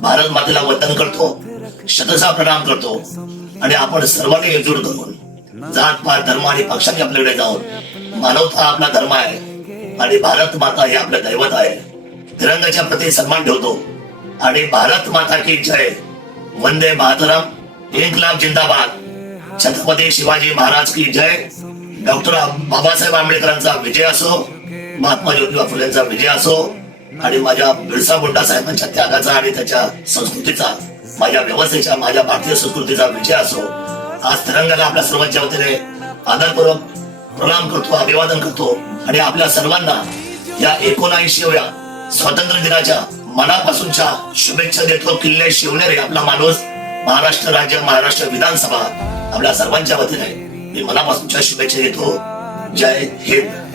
भारत मातेला वंदन करतो शतसा प्रणाम करतो आणि आपण सर्वांनी एकजूट करून जात पात धर्म आणि पक्षांनी आपल्याकडे जाऊन मानवता आपला धर्म आहे आणि भारत माता हे आपलं दैवत आहे. तिरंगाच्या प्रती सन्मान ठेवतो. आणि भारत माता की जय. वंदे मातरम. इन्कलाब जिंदाबाद. छत्रपती शिवाजी महाराज की जय. डॉक्टर बाबासाहेब आंबेडकरांचा विजय असो महात्मा ज्योतिबा फुलेंचा विजय असो आणि माझ्या बिरसा मुंडा साहेबांच्या त्यागाचा आणि त्याच्या संस्कृतीचा माझ्या व्यवस्थेच्या माझ्या भारतीय संस्कृतीचा विजय असो आज तिरंगाला आपल्या सर्वांच्या वतीने आदरपूर्वक प्रणाम करतो अभिवादन करतो. आणि आपल्या सर्वांना या एकोणऐंशीव्या स्वातंत्र्य दिनाच्या मनापासूनच्या शुभेच्छा देतो. किल्ले शिवनेरे आपला माणूस. महाराष्ट्र राज्य महाराष्ट्र विधानसभा. आपल्या सर्वांच्या वतीने मी मनापासूनच्या शुभेच्छा देतो. जय हिंद.